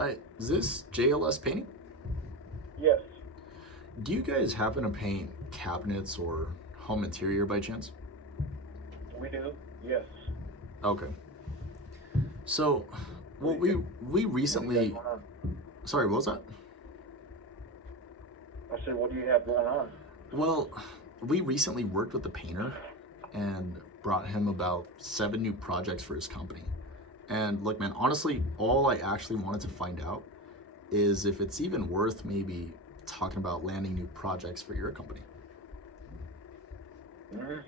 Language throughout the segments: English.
Hi, is this JLS painting? Yes, Do you guys happen to paint cabinets or home interior by chance? we do. Yes. Okay. So, What well, do you we What do you have recently. going on? Sorry, what was that? I said, what do you have going on? Well, we recently worked with a painter and brought him about 7 new projects for his company. And look, man, honestly, all I actually wanted to find out is if it's even worth maybe talking about landing new projects for your company. hmm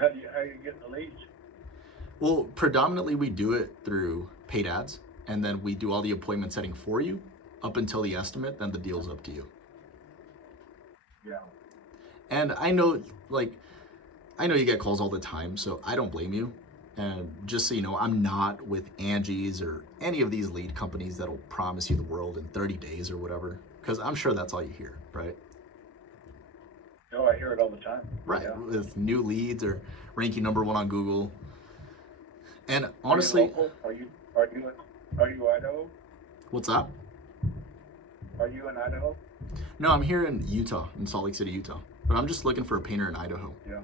How you getting the leads? Well, predominantly we do it through paid ads, and then we do all the appointment setting for you up until the estimate, then the deal's up to you. Yeah. And like, I know you get calls all the time, so I don't blame you. And just so you know, I'm not with Angie's or any of these lead companies that'll promise you the world in 30 days or whatever, because I'm sure that's all you hear, right? No, I hear it all the time. Right, Yeah. with new leads or ranking #1 on Google. And Are you honestly, local? Are you Idaho? what's up? Are you in Idaho? No, I'm here in Utah, in Salt Lake City, Utah. But I'm just looking for a painter in Idaho. Yeah.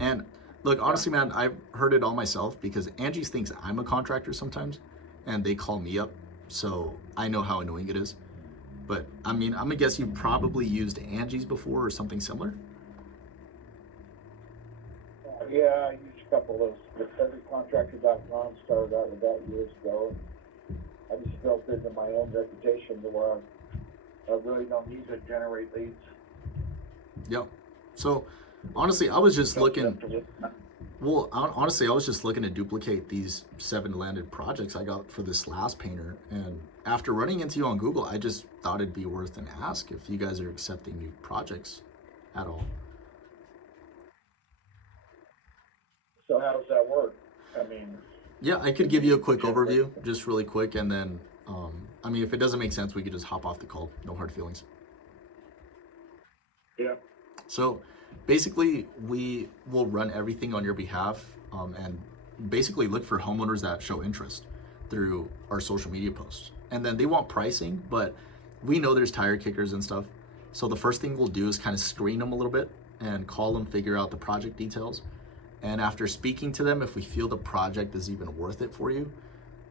And look, Yeah. honestly, man, I've heard it all myself because Angie thinks I'm a contractor sometimes, and they call me up, so I know how annoying it is. But I mean, I'm gonna guess you've probably used Angie's before or something similar. Yeah, I used a couple of those. The everycontractor.com started out with that years ago. I just built into my own reputation to where I really don't need to generate leads. Yep. So honestly, I was just Built it looking. up to this. Well, honestly, I was just looking to duplicate these 7 landed projects I got for this last painter, and after running into you on Google, I just thought it'd be worth an ask if you guys are accepting new projects at all. So how does that work? I mean, Yeah, I could can give you a you quick generate? overview, just really quick, and then, I mean, if it doesn't make sense, we could just hop off the call. No hard feelings. Yeah. So, basically, we will run everything on your behalf, and basically look for homeowners that show interest through our social media posts. And then they want pricing, but we know there's tire kickers and stuff. So the first thing we'll do is kind of screen them a little bit and call them, figure out the project details. And after speaking to them, if we feel the project is even worth it for you,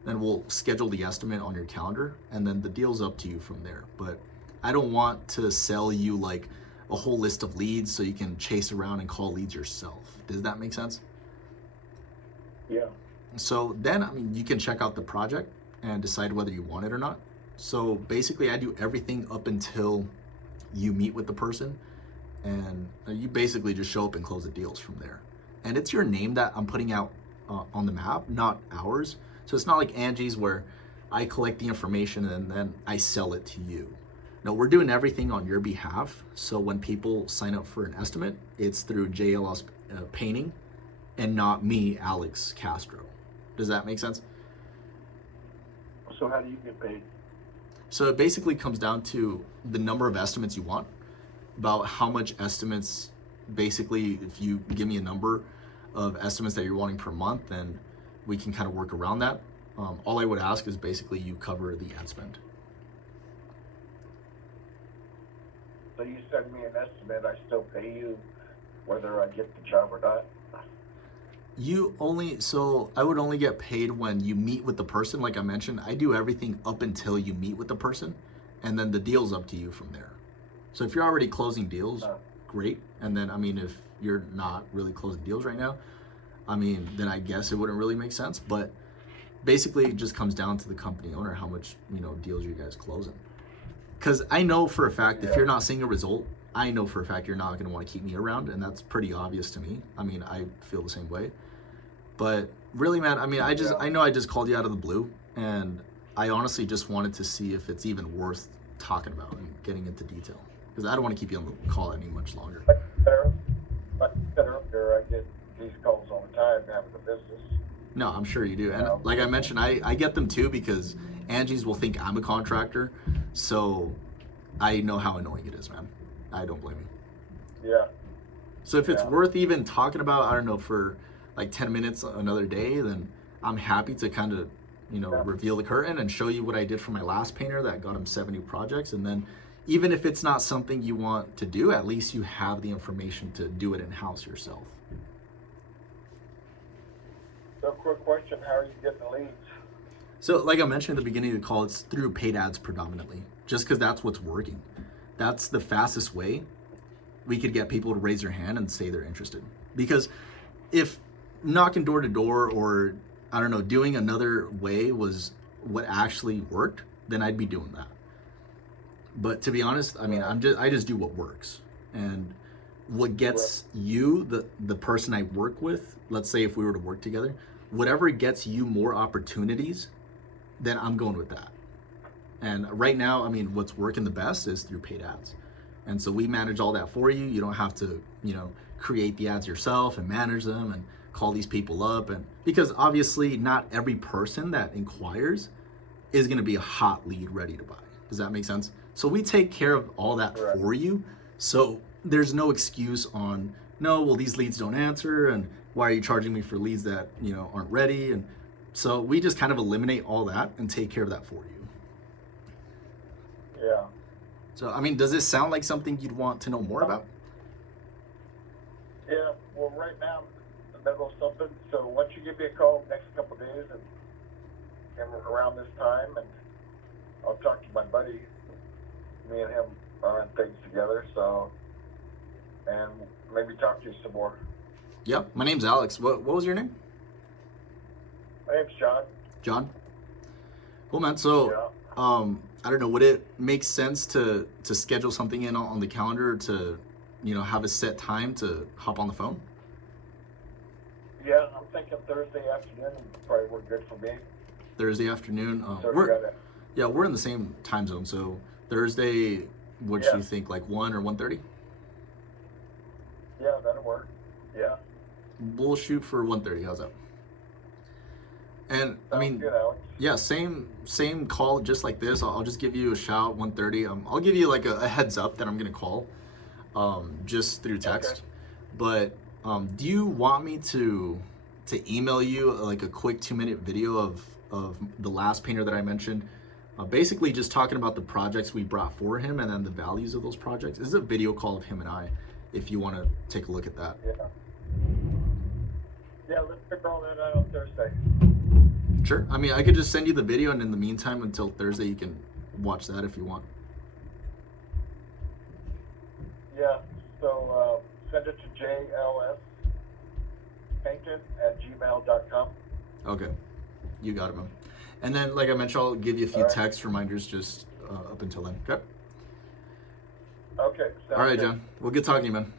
then we'll schedule the estimate on your calendar, and then the deal's up to you from there. But I don't want to sell you like a whole list of leads so you can chase around and call leads yourself. Does that make sense? Yeah. So then, I mean, you can check out the project and decide whether you want it or not. So basically, I do everything up until you meet with the person, and you basically just show up and close the deals from there. And it's your name that I'm putting out on the map, not ours. So it's not like Angie's where I collect the information and then I sell it to you. No, we're doing everything on your behalf. So when people sign up for an estimate, it's through JLS Painting and not me, Alex Castro. Does that make sense? So how do you get paid? So it basically comes down to the number of estimates you want, about how much estimates, basically, if you give me a number of estimates that you're wanting per month, then we can kind of work around that. All I would ask is basically you cover the ad spend. So you send me an estimate, I still pay you whether I get the job or not? So I would only get paid when you meet with the person. Like I mentioned, I do everything up until you meet with the person, and then the deal's up to you from there. So if you're already closing deals, Uh, great. And then, I mean, if you're not really closing deals right now, I mean, then I guess it wouldn't really make sense. But basically, it just comes down to the company owner, how much, deals you guys closing. Because I know for a fact, if yeah. you're not seeing a result, I know for a fact you're not going to want to keep me around. And that's pretty obvious to me. I mean, I feel the same way. But really, man, I mean, Yeah. I know I just called you out of the blue. And I honestly just wanted to see if it's even worth talking about and getting into detail. Because I don't want to keep you on the call any much longer. Like I said ear- like I said earlier, I get these calls all the time having a business. No, I'm sure you do. And Um, like I mentioned, I get them too because Angie's will think I'm a contractor. So I know how annoying it is, man. I don't blame you. yeah. So if it's Yeah. worth even talking about, I don't know, for like 10 minutes another day, then I'm happy to kind of Yeah. reveal the curtain and show you what I did for my last painter that got him 7 new projects. And then even if it's not something you want to do, at least you have the information to do it in-house yourself. So, quick question: how are you getting the leads? So like I mentioned at the beginning of the call, it's through paid ads predominantly, just because that's what's working. That's the fastest way we could get people to raise their hand and say they're interested. Because if knocking door to door, or I don't know, doing another way was what actually worked, then I'd be doing that. But to be honest, I mean, I just do what works. And what gets you, the person I work with, let's say if we were to work together, whatever gets you more opportunities, then I'm going with that. And right now, I mean, what's working the best is through paid ads. And so we manage all that for you. You don't have to, create the ads yourself and manage them and call these people up. And because obviously not every person that inquires is going to be a hot lead ready to buy. Does that make sense? So we take care of all that for you. So there's no excuse on, no, well, these leads don't answer, and why are you charging me for leads that, aren't ready? And so we just kind of eliminate all that and take care of that for you. Yeah. So, I mean, does this sound like something you'd want to know more about? Yeah. Well, right now, I'm in the middle of something. So, why don't you give me a call next couple of days and around this time, and I'll talk to my buddy. Me and him are on things together. So, and maybe talk to you some more. Yep. My name's Alex. What was your name? My name's John. John. Cool, man. So, Yeah. I don't know, would it make sense to schedule something in on the calendar to, have a set time to hop on the phone? Yeah, I'm thinking Thursday afternoon would probably work good for me. Thursday afternoon. So we're in the same time zone. So Thursday, what you think, like 1 or 1:30? Yeah, that'll work. Yeah. We'll shoot for 1:30. How's that? And I mean, good, Alex. yeah, same call, just like this. I'll just give you a shout 1:30. I'll give you like a heads up that I'm gonna call, just through text. Okay. But do you want me to email you like a quick 2-minute video of the last painter that I mentioned? Basically just talking about the projects we brought for him and then the values of those projects. This is a video call of him and I, if you want to take a look at that. Yeah. Yeah, let's figure all that out on Thursday. Sure. I mean, I could just send you the video, and in the meantime, until Thursday, you can watch that if you want. Yeah, so send it to jlspainted@gmail.com. Okay. You got it, man. And then, like I mentioned, I'll give you a few text reminders just up until then. Okay? Okay. All right, John. Well, good talking to you, man.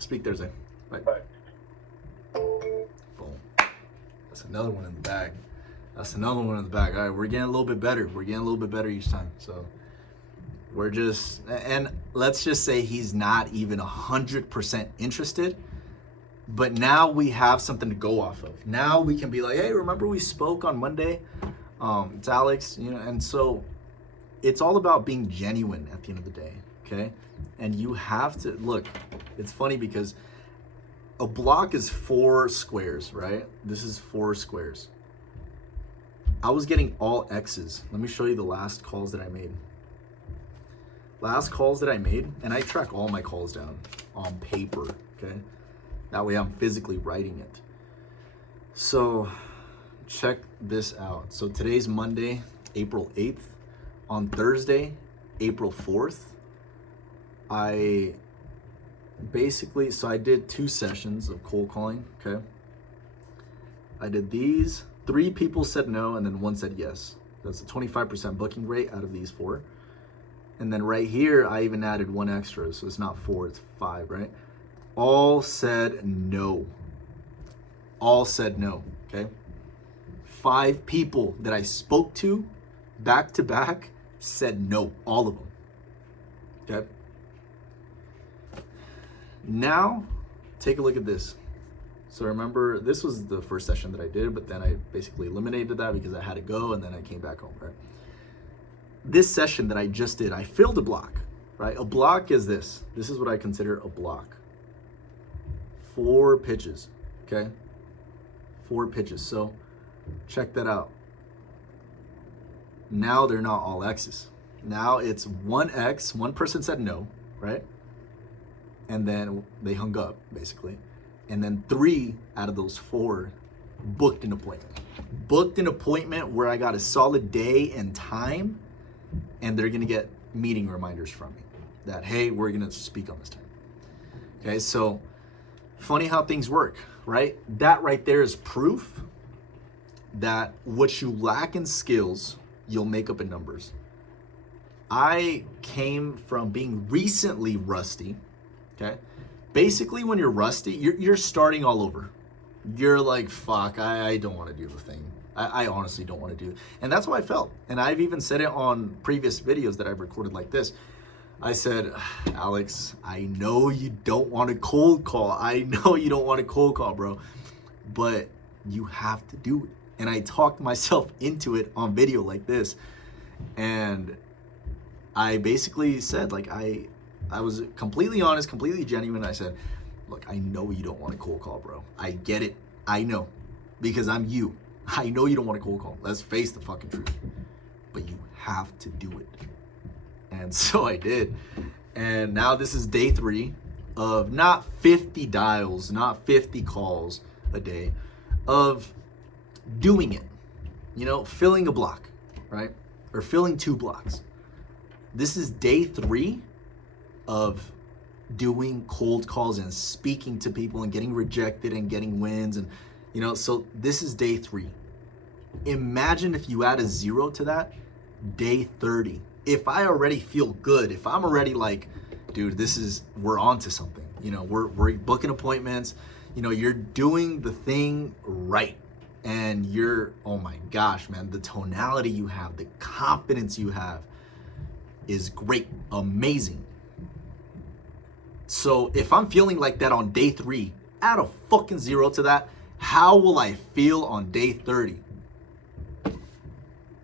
Speak Thursday. Bye. Bye. Boom. That's another one in the bag. All right, we're getting a little bit better each time. So we're just, and let's just say he's not even 100% interested, but now we have something to go off of. Now we can be like, hey, remember we spoke on Monday? It's Alex, and so it's all about being genuine at the end of the day, okay? And you have to, look, it's funny because a block is 4 squares, right? This is 4 squares. I was getting all X's. Let me show you the last calls that I made. And I track all my calls down on paper, okay? That way I'm physically writing it. So check this out. So today's Monday, April 8th. On Thursday, April 4th, I did 2 sessions of cold calling, okay? I did these. 3 people said no, and then 1 said yes. That's a 25% booking rate out of these 4. And then right here, I even added 1 extra, so it's not 4, it's 5, right? All said no. Okay? 5 people that I spoke to back to back said no, all of them. Okay? Now, take a look at this. So remember, this was the first session that I did, but then I basically eliminated that because I had to go, and then I came back home, right? This session that I just did, I filled a block, right? A block is this. This is what I consider a block. 4 pitches, okay? 4 pitches. So check that out. Now they're not all X's. Now it's one X, one person said no, right? And then they hung up, basically. And then 3 out of those 4 booked an appointment. Booked an appointment where I got a solid day and time, and they're gonna get meeting reminders from me that, hey, we're gonna speak on this time. Okay, so funny how things work, right? That right there is proof that what you lack in skills, you'll make up in numbers. I came from being recently rusty, okay? Basically, when you're rusty, you're starting all over. You're like, fuck, I don't want to do the thing. I honestly don't want to do it. And that's how I felt. And I've even said it on previous videos that I've recorded like this. I said, Alex, I know you don't want to cold call. I know you don't want to cold call, bro. But you have to do it. And I talked myself into it on video like this. And I basically said, like, I was completely honest, completely genuine. I said, look, I know you don't want to cold call, bro. I get it. I know. Because I'm you. I know you don't want to cold call. Let's face the fucking truth. But you have to do it. And so I did. And now this is day 3 of not 50 dials, not 50 calls a day, of doing it. You know, filling a block, right? Or filling 2 blocks. This is day 3 of doing cold calls and speaking to people and getting rejected and getting wins. And, you know, so this is day 3. Imagine if you add a 0 to that, day 30. If I already feel good, if I'm already like, dude, we're on to something. You know, we're booking appointments. You know, you're doing the thing right. And you're, oh my gosh, man, the tonality you have, the confidence you have is great, amazing. So if I'm feeling like that on day 3, add a fucking 0 to that, how will I feel on day 30?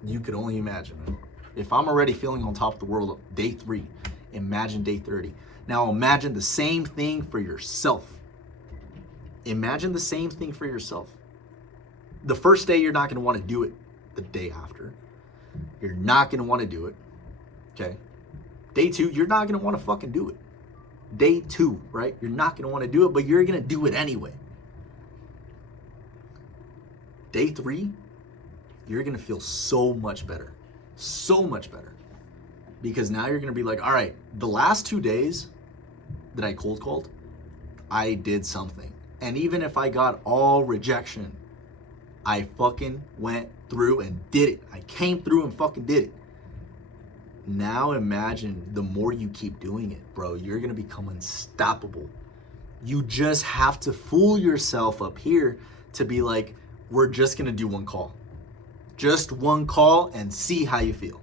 You could only imagine, man. If I'm already feeling on top of the world on day 3, imagine day 30. Now imagine the same thing for yourself. Imagine the same thing for yourself. The first day, you're not going to want to do it. The day after, you're not going to want to do it. Okay. Day 2, you're not going to want to fucking do it. Day 2, right? You're not going to want to do it, but you're going to do it anyway. Day 3, you're going to feel so much better. So much better. Because now you're going to be like, all right, the last 2 days that I cold called, I did something. And even if I got all rejection, I fucking went through and did it. I came through and fucking did it. Now imagine the more you keep doing it, bro, you're going to become unstoppable. You just have to fool yourself up here to be like, we're just going to do 1 call. Just 1 call and see how you feel.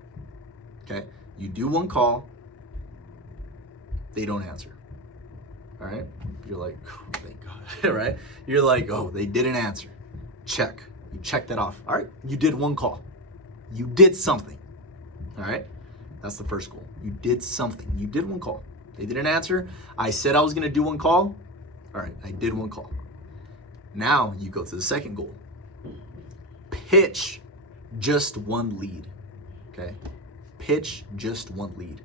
Okay? You do 1 call. They don't answer. All right? You're like, oh, thank God. Right? You're like, oh, they didn't answer. Check. You check that off. All right? You did 1 call. You did something. All right? That's the first goal. You did something. You did 1 call. They didn't answer. I said I was going to do 1 call. All right, I did 1 call. Now you go to the second goal. Pitch just 1 lead. Okay? Pitch just 1 lead.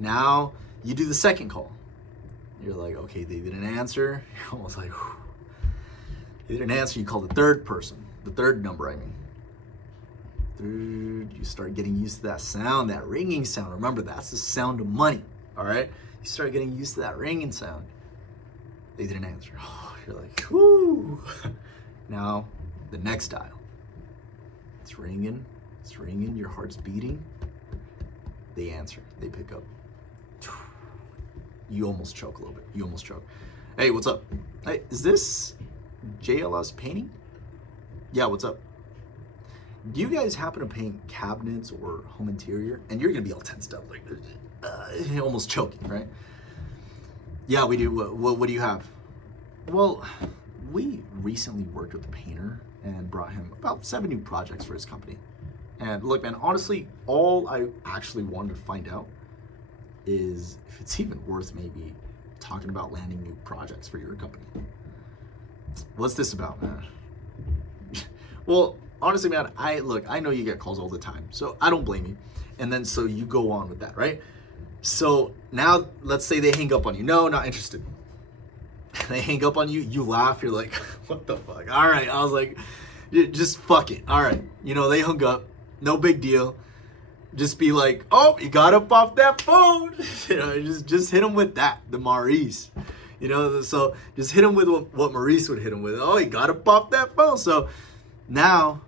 Now you do the second call. You're like, okay, they didn't answer. You're almost like, whew. They didn't answer. You call the third person. The third number, I mean. Dude, you start getting used to that sound, that ringing sound. Remember, that's the sound of money, all right? You start getting used to that ringing sound. They didn't answer. Oh, you're like, whoo. Now, the next dial. It's ringing, your heart's beating. They answer, they pick up. You almost choke a little bit. You almost choke. Hey, what's up? Hey, is this JLS painting? Yeah, what's up? Do you guys happen to paint cabinets or home interior? And you're gonna be all tensed up, like almost choking, right? Yeah, we do. What do you have? Well, we recently worked with a painter and brought him about 7 new projects for his company. And look, man, honestly, all I actually wanted to find out is if it's even worth maybe talking about landing new projects for your company. What's this about, man? Well, honestly, man, I know you get calls all the time, so I don't blame you. And then so you go on with that, right? So now let's say they hang up on you. No, not interested. They hang up on you, you laugh, you're like, what the fuck? All right. I was like, just fuck it. All right. They hung up. No big deal. Just be like, oh, you got up off that phone. Just hit him with that, the Maurice. So just hit him with what Maurice would hit him with. Oh, he got up off that phone. So now,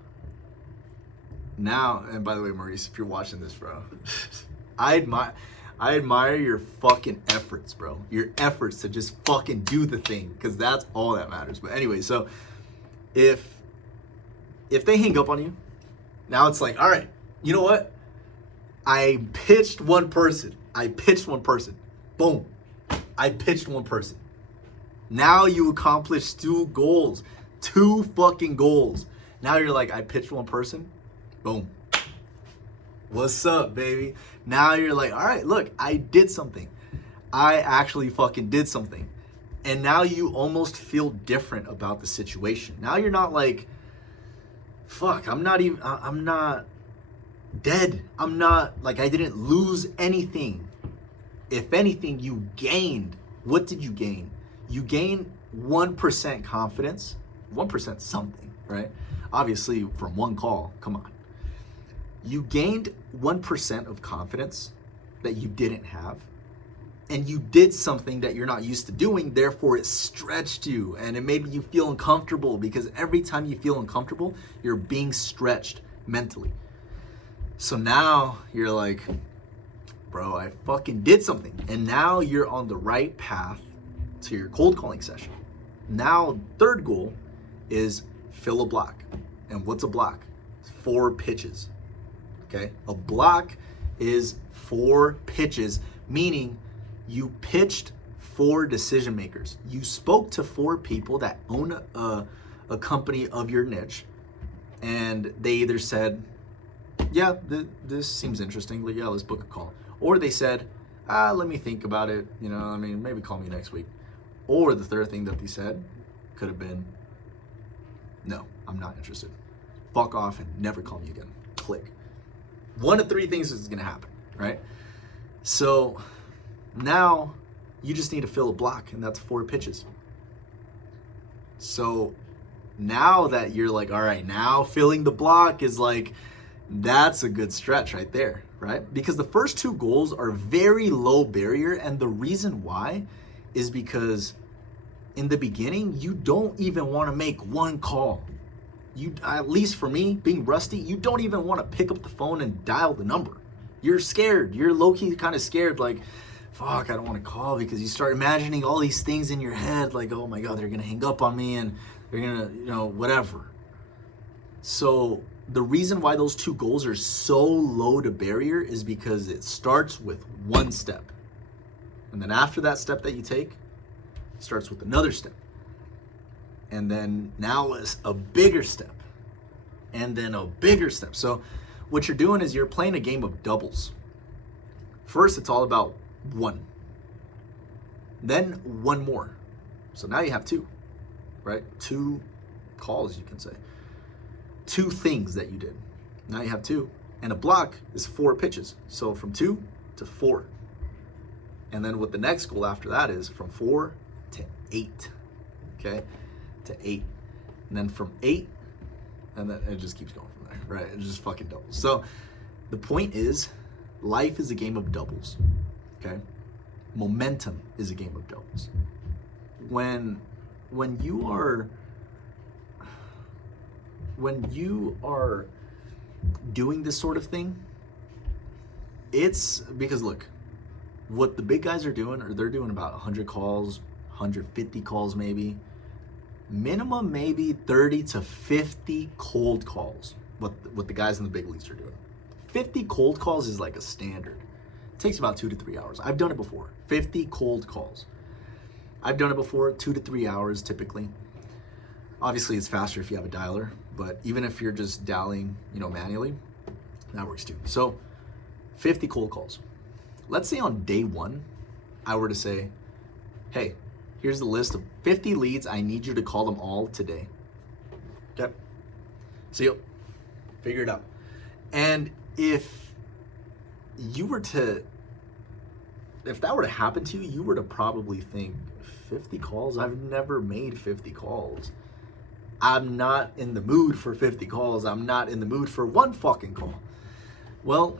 and by the way, Maurice, if you're watching this, bro, I admire your fucking efforts, bro. Your efforts to just fucking do the thing, because that's all that matters. But anyway, so if they hang up on you, now it's like, all right, you know what? I pitched one person. Boom. I pitched one person. Now you accomplished 2 goals. 2 fucking goals. Now you're like, I pitched one person. Boom. What's up, baby? Now you're like, all right, look, I did something. I actually fucking did something. And now you almost feel different about the situation. Now you're not like, fuck, I'm not dead. I'm not, like, I didn't lose anything. If anything, you gained. What did you gain? You gained 1% confidence. 1% something, right? Obviously, from one call, come on. You gained 1% of confidence that you didn't have, and you did something that you're not used to doing, therefore it stretched you, and it made you feel uncomfortable, because every time you feel uncomfortable, you're being stretched mentally. So now you're like, bro, I fucking did something. And now you're on the right path to your cold calling session. Now, third goal is fill a block. And what's a block? 4 pitches. Okay? A block is 4 pitches, meaning you pitched 4 decision makers. You spoke to 4 people that own a company of your niche, and they either said, yeah, this seems interesting. Yeah, let's book a call. Or they said, let me think about it. Maybe call me next week. Or the third thing that they said could have been, no, I'm not interested. Fuck off and never call me again. Click. 1 of 3 things is going to happen, right? So now you just need to fill a block, and that's 4 pitches. So now that you're like, all right, now filling the block is like, that's a good stretch right there, right? Because the first 2 goals are very low barrier, and the reason why is because in the beginning, you don't even want to make 1 call. You, at least for me, being rusty, you don't even want to pick up the phone and dial the number. You're scared. You're low-key kind of scared, like, fuck, I don't want to call, because you start imagining all these things in your head, like, oh my God, they're going to hang up on me, and they're going to, whatever. So the reason why those 2 goals are so low to barrier is because it starts with 1 step. And then after that step that you take, it starts with another step. And then now is a bigger step. And then a bigger step. So what you're doing is you're playing a game of doubles. First, it's all about 1. Then 1 more. So now you have 2, right? 2 calls, you can say. 2 things that you did. Now you have 2. And a block is 4 pitches. So from 2 to 4. And then what the next goal after that is from 4 to 8. Okay? To 8. And then from 8, and then it just keeps going from there, right? It just fucking doubles. So the point is, life is a game of doubles. Okay? Momentum is a game of doubles. When you are doing this sort of thing, it's because, look, what the big guys are doing, or they're doing about 100 calls, 150 calls maybe, minimum maybe 30 to 50 cold calls, what the guys in the big leagues are doing. 50 cold calls is like a standard. It takes about 2 to 3 hours. I've done it before. 50 cold calls. I've done it before, 2 to 3 hours typically. Obviously, it's faster if you have a dialer, but even if you're just dialing, manually, that works too. So 50 cold calls. Let's say on day 1, I were to say, hey, here's the list of 50 leads. I need you to call them all today. Okay. So Figure it out. And if that were to happen to you, you were to probably think, 50 calls? I've never made 50 calls. I'm not in the mood for 50 calls. I'm not in the mood for one fucking call. Well,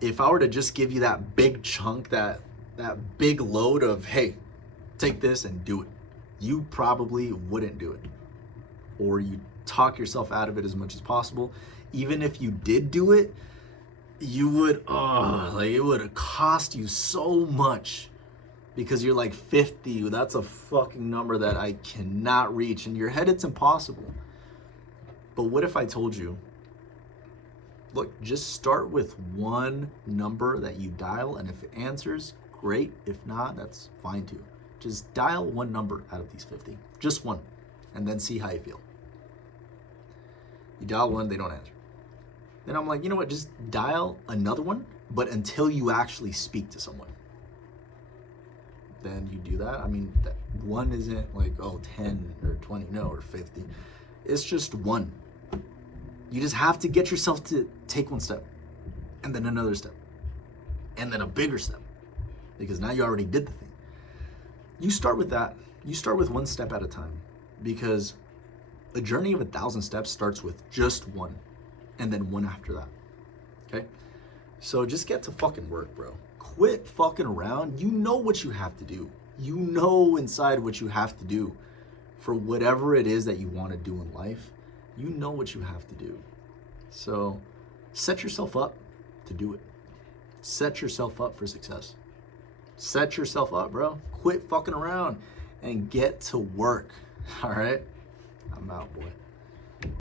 if I were to just give you that big chunk, that big load of, hey, take this and do it, you probably wouldn't do it. Or you talk yourself out of it as much as possible. Even if you did do it, you would, it would have cost you so much, because you're like, 50, that's a fucking number that I cannot reach. In your head, it's impossible. But what if I told you, look, just start with one number that you dial, and if it answers, great. If not, that's fine too. Just dial one number out of these 50, just one, and then see how you feel. You dial one, they don't answer. Then I'm like, you know what, just dial another one, but until you actually speak to someone. Then you do that. I mean, that one isn't like, 10 or 20, no, or 50. It's just one. You just have to get yourself to take one step, and then another step, and then a bigger step, because now you already did the thing. You start with that. You start with one step at a time, because a journey of 1,000 steps starts with just one, and then one after that. Okay? So just get to fucking work, bro. Quit fucking around. You know what you have to do. You know inside what you have to do for whatever it is that you want to do in life. You know what you have to do. So set yourself up to do it. Set yourself up for success. Set yourself up, bro. Quit fucking around and get to work. All right? I'm out, boy.